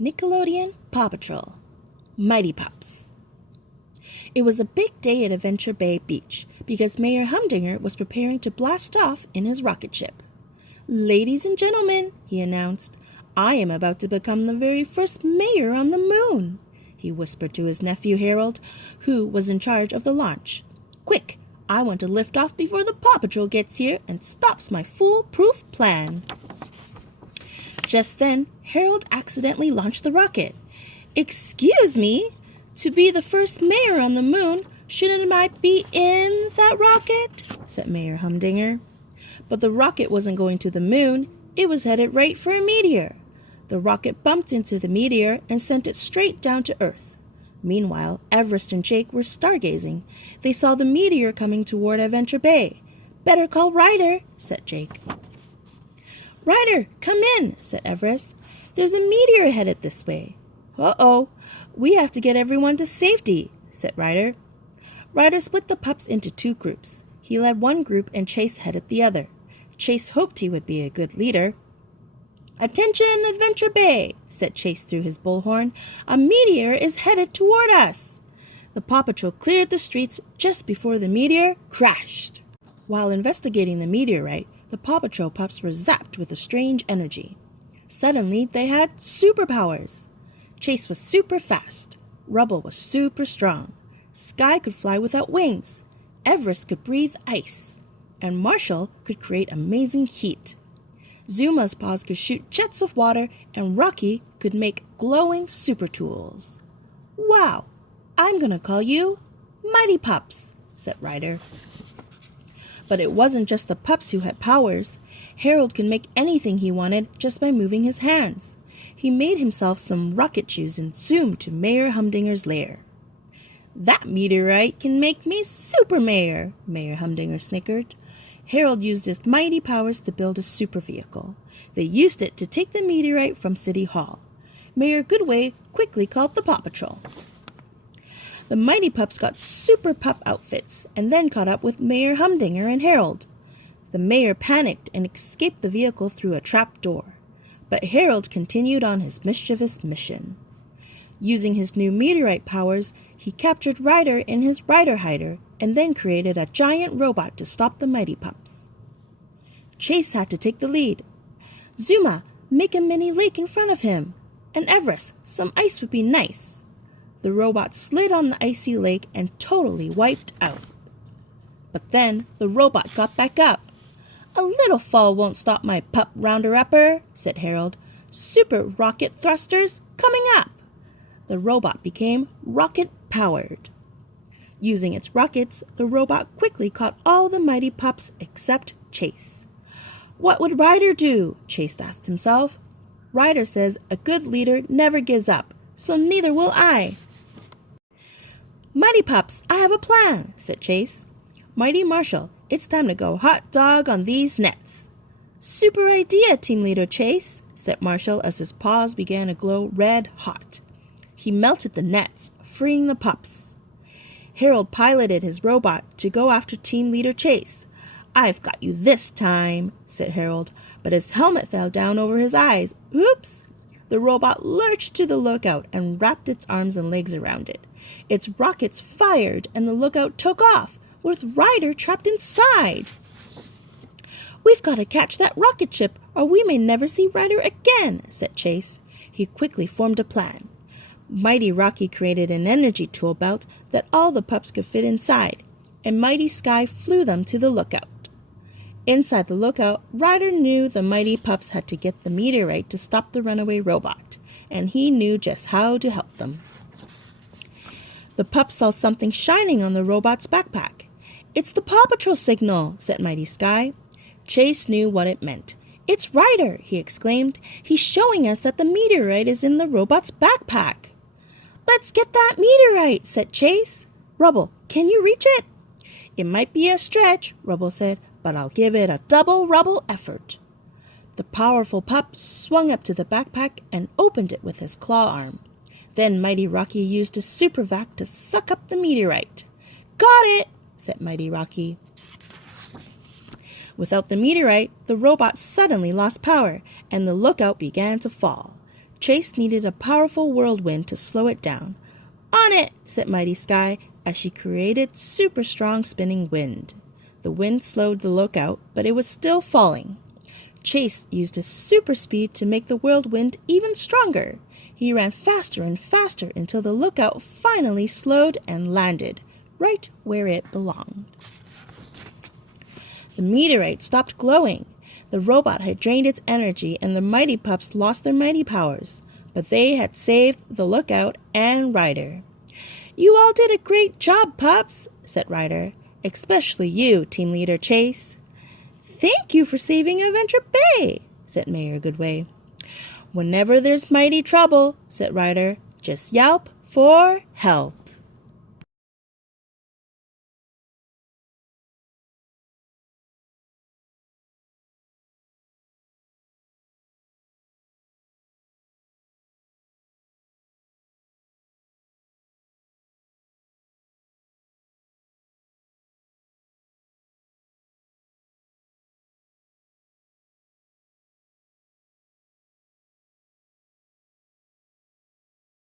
Nickelodeon Paw Patrol, Mighty Pups. It was a big day at Adventure Bay Beach because Mayor Humdinger was preparing to blast off in his rocket ship. "Ladies and gentlemen," he announced, "I am about to become the very first mayor on the moon," he whispered to his nephew Harold, who was in charge of the launch. "Quick, I want to lift off before the Paw Patrol gets here and stops my foolproof plan." Just then, Harold accidentally launched the rocket. "Excuse me? To be the first mayor on the moon, shouldn't I be in that rocket?" said Mayor Humdinger. But the rocket wasn't going to the moon. It was headed right for a meteor. The rocket bumped into the meteor and sent it straight down to Earth. Meanwhile, Everest and Jake were stargazing. They saw the meteor coming toward Adventure Bay. "Better call Ryder," said Jake. "Ryder, come in," said Everest. "There's a meteor headed this way." "Uh-oh, we have to get everyone to safety," said Ryder. Ryder split the pups into two groups. He led one group and Chase headed the other. Chase hoped he would be a good leader. "Attention, Adventure Bay," said Chase through his bullhorn. "A meteor is headed toward us." The Paw Patrol cleared the streets just before the meteor crashed. While investigating the meteorite, the Paw Patrol pups were zapped with a strange energy. Suddenly, they had superpowers. Chase was super fast. Rubble was super strong. Sky could fly without wings. Everest could breathe ice. And Marshall could create amazing heat. Zuma's paws could shoot jets of water, and Rocky could make glowing super tools. "Wow, I'm going to call you Mighty Pups," said Ryder. But it wasn't just the pups who had powers. Harold could make anything he wanted just by moving his hands. He made himself some rocket shoes and zoomed to Mayor Humdinger's lair. "That meteorite can make me super mayor," Mayor Humdinger snickered. Harold used his mighty powers to build a super vehicle. They used it to take the meteorite from City Hall. Mayor Goodway quickly called the Paw Patrol. The Mighty Pups got super pup outfits and then caught up with Mayor Humdinger and Harold. The mayor panicked and escaped the vehicle through a trap door. But Harold continued on his mischievous mission. Using his new meteorite powers, he captured Ryder in his Ryder hider and then created a giant robot to stop the Mighty Pups. Chase had to take the lead. "Zuma, make a mini lake in front of him. And Everest, some ice would be nice." The robot slid on the icy lake and totally wiped out. But then the robot got back up. "A little fall won't stop my pup rounder-upper," said Harold. "Super rocket thrusters coming up." The robot became rocket-powered. Using its rockets, the robot quickly caught all the Mighty Pups except Chase. "What would Ryder do?" Chase asked himself. "Ryder says a good leader never gives up, so neither will I." "Mighty Pups, I have a plan," said Chase. "Mighty Marshall, it's time to go hot dog on these nets." "Super idea, Team Leader Chase," said Marshall as his paws began to glow red hot. He melted the nets, freeing the pups. Harold piloted his robot to go after Team Leader Chase. "I've got you this time," said Harold, but his helmet fell down over his eyes. Oops! The robot lurched to the lookout and wrapped its arms and legs around it. Its rockets fired and the lookout took off, with Ryder trapped inside. "We've got to catch that rocket ship or we may never see Ryder again," said Chase. He quickly formed a plan. Mighty Rocky created an energy tool belt that all the pups could fit inside, and Mighty Sky flew them to the lookout. Inside the lookout, Ryder knew the Mighty Pups had to get the meteorite to stop the runaway robot, and he knew just how to help them. The pups saw something shining on the robot's backpack. "It's the Paw Patrol signal," said Mighty Sky. Chase knew what it meant. "It's Ryder," he exclaimed. "He's showing us that the meteorite is in the robot's backpack." "Let's get that meteorite," said Chase. "Rubble, can you reach it?" "It might be a stretch," Rubble said, "but I'll give it a double Rubble effort." The powerful pup swung up to the backpack and opened it with his claw arm. Then Mighty Rocky used a super vac to suck up the meteorite. "Got it," said Mighty Rocky. Without the meteorite, the robot suddenly lost power, and the lookout began to fall. Chase needed a powerful whirlwind to slow it down. On it, said Mighty Sky, as she created super strong spinning wind. The wind slowed the lookout, but it was still falling. Chase used his super speed to make the whirlwind even stronger. He ran faster and faster until the lookout finally slowed and landed right where it belonged. The meteorite stopped glowing. The robot had drained its energy and the mighty pups lost their mighty powers, but they had saved the lookout and Ryder. You all did a great job, pups, said Ryder. Especially you, team leader Chase. Thank you for saving Adventure Bay, said Mayor Goodway. Whenever there's mighty trouble, said Ryder, just yelp for help.